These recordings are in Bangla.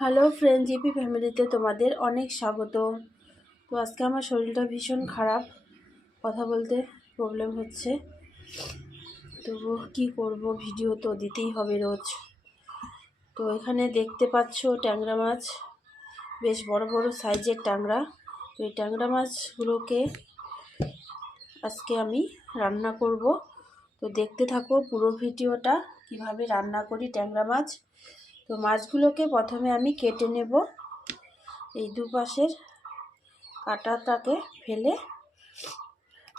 হ্যালো ফ্রেন্ড, জিপি ফ্যামিলিতে তোমাদের অনেক স্বাগত। তো আজকে আমার শরীরটা ভীষণ খারাপ, কথা বলতে প্রবলেম হচ্ছে। তবু কি করব, ভিডিও তো দিতেই হবে রোজ। তো এখানে দেখতে পাচ্ছ ট্যাংরা মাছ, বেশ বড় বড় সাইজের ট্যাংরা। তো এই ট্যাংরা মাছগুলোকে আজকে আমি রান্না করব। তো দেখতে থাকো পুরো ভিডিওটা, কিভাবে রান্না করি ট্যাংরা মাছ। তো মাছগুলোকে প্রথমে আমি কেটে নেব, এই দুপাশের কাঁটাটাকে ফেলে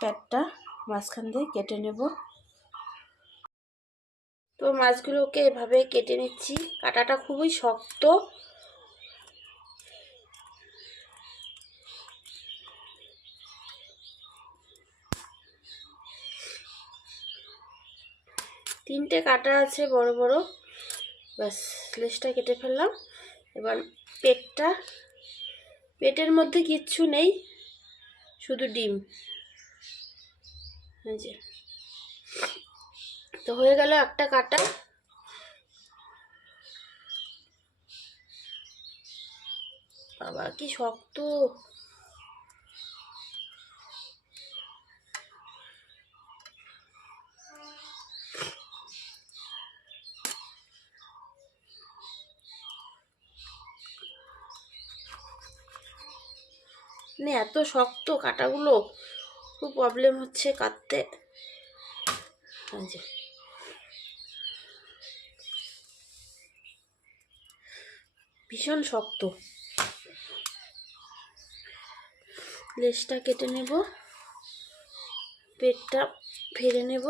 পেটটা মাঝখান দিয়ে কেটে নেব। তো মাছগুলোকে এভাবে কেটে নিচ্ছি, কাঁটাটা খুবই শক্ত। তিনটে কাঁটা আছে বড় বড়, ব্যাস লেজটা কেটে ফেললাম। এবার পেটের মধ্যে কিচ্ছু নেই, শুধু ডিম। এই যে, তো হয়ে গেল একটা কাঁটা। আবার কি শক্ত! মানে এত শক্ত কাঁটাগুলো, খুব প্রবলেম হচ্ছে কাটতে। ভীষণ শক্ত। লেজটা কেটে নেব, পেটটা ফেলে নেব।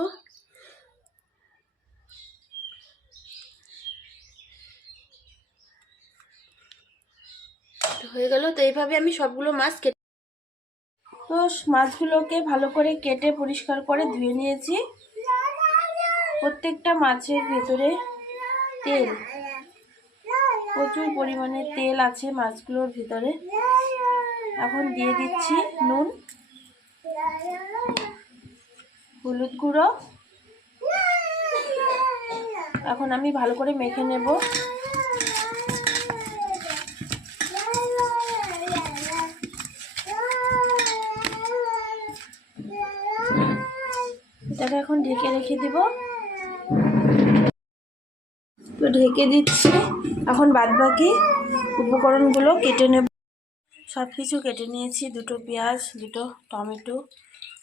হয়ে গেল। তো এইভাবে আমি সবগুলো মাছ কেটে, তো মাছগুলোকে ভালো করে কেটে পরিষ্কার করে ধুয়ে নিয়েছি। প্রত্যেকটা মাছের ভেতরে তেল, প্রচুর পরিমাণে তেল আছে মাছগুলোর ভিতরে। এখন দিয়ে দিচ্ছি নুন, হলুদ গুঁড়ো। এখন আমি ভালো করে মেখে নেব। এটাকে এখন ঢেকে রেখে দিব। তো ঢেকে দিচ্ছি। এখন বাদবাকি উপকরণগুলো কেটে নেব। সব কিছু কেটে নিয়েছি, দুটো পেঁয়াজ, দুটো টমেটো,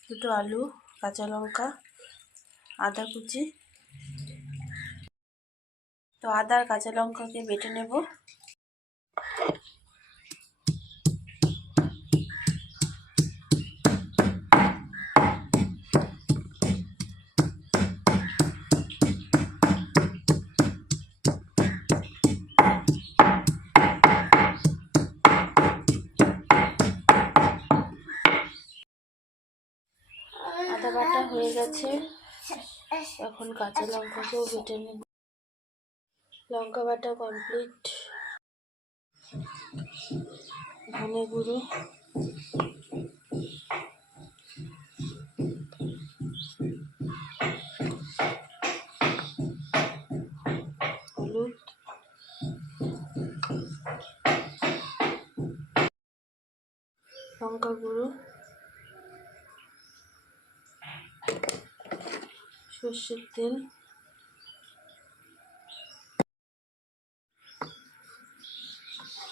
দুটো আলু, কাঁচা লঙ্কা, আদা কুচি। তো আদা আর কাঁচা লঙ্কাকে বেটে নেব। আদা বাটা হয়ে গেছে, এখন কাঁচা লঙ্কাকেও বেটে নেব। লঙ্কা বাটা কমপ্লিট। ধনে গুঁড়ো, হলুদ, লঙ্কা গুঁড়ো, সর্ষের তেল,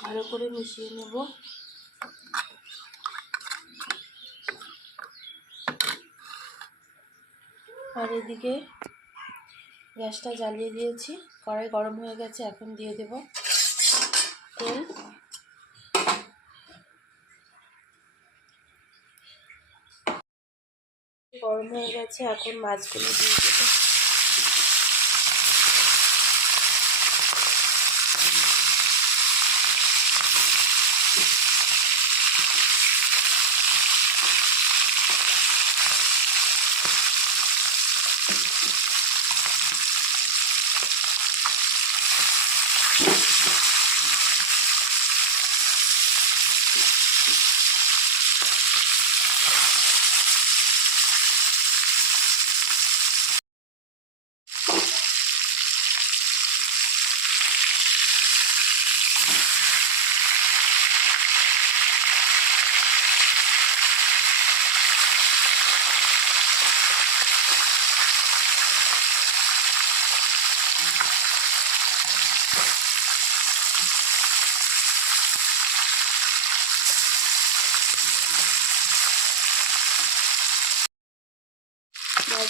ভালো করে মিশিয়ে নেব। আর এদিকে গ্যাসটা জ্বালিয়ে দিয়েছি, কড়াই গরম হয়ে গেছে। এখন দিয়ে দেব তেল। গরম হয়ে গেছে, এখন মাছগুলো দিয়ে দেবো।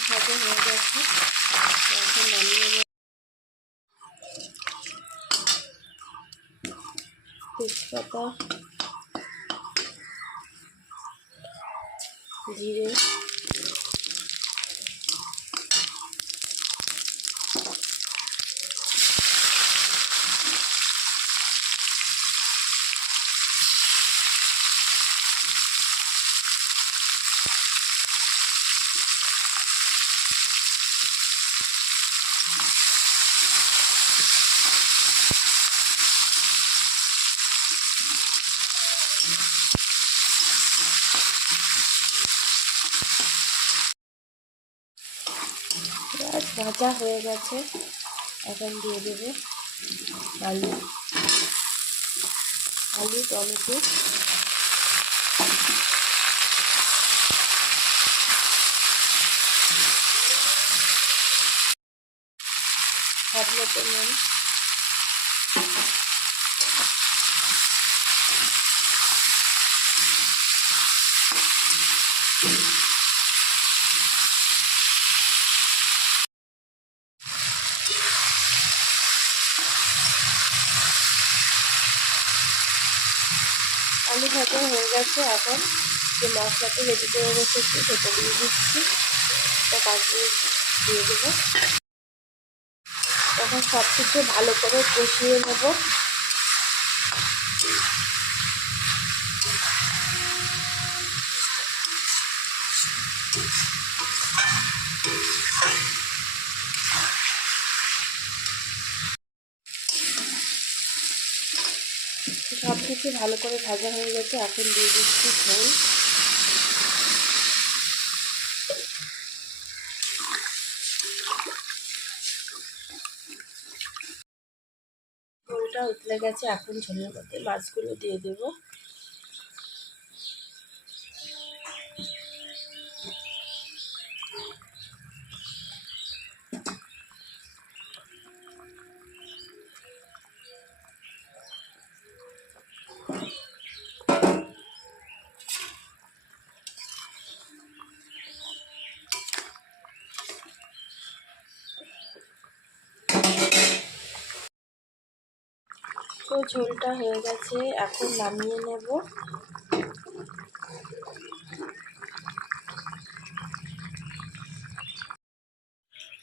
ভাজা হয়ে গেছে, এখন নামিয়ে নেব। তেজপাতা, জিরে, পেঁয়াজ ভাজা হয়ে গেছে, এখন দিয়ে দেবো আলু, টমেটো, স্বাদ মতো নুন, আলু ভাজা হয়ে গেছে। এখন যে মশলাটা রেডি করে রেখেছি সেটা দিয়ে দিচ্ছি, এটা কাজে দিয়ে দেবো। এখন সব কিছু ভালো করে কষিয়ে নেব। সব কিছু ভালো করে ভাজা হয়ে গেছে, এখন দিয়ে দিচ্ছি ঝোল। ঝোলটা উতলে গেছে, এখন ঝোলের মধ্যে মাছগুলো দিয়ে দেব। তো ঝোলটা হয়ে গেছে, এখন নামিয়ে নেব।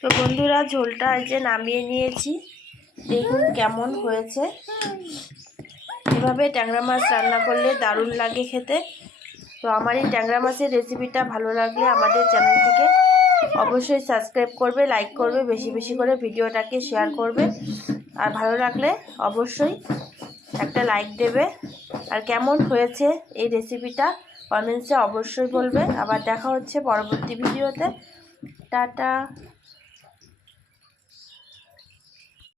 তো বন্ধুরা, ঝোলটা যে নামিয়ে নিয়েছি, দেখুন কেমন হয়েছে। এভাবে ট্যাংরা মাছ রান্না করলে দারুণ লাগে খেতে। তো আমার এই ট্যাংরা মাছের রেসিপিটা ভালো লাগলে আমাদের চ্যানেলটিকে অবশ্যই সাবস্ক্রাইব করবে, লাইক করবে, বেশি বেশি করে ভিডিওটাকে শেয়ার করবে। আর ভালো লাগলে অবশ্যই একটা লাইক দেবে। আর কেমন হয়েছে এই রেসিপিটা কমেন্টসে অবশ্যই বলবে। আবার দেখা হচ্ছে পরবর্তী ভিডিওতে। টাটা।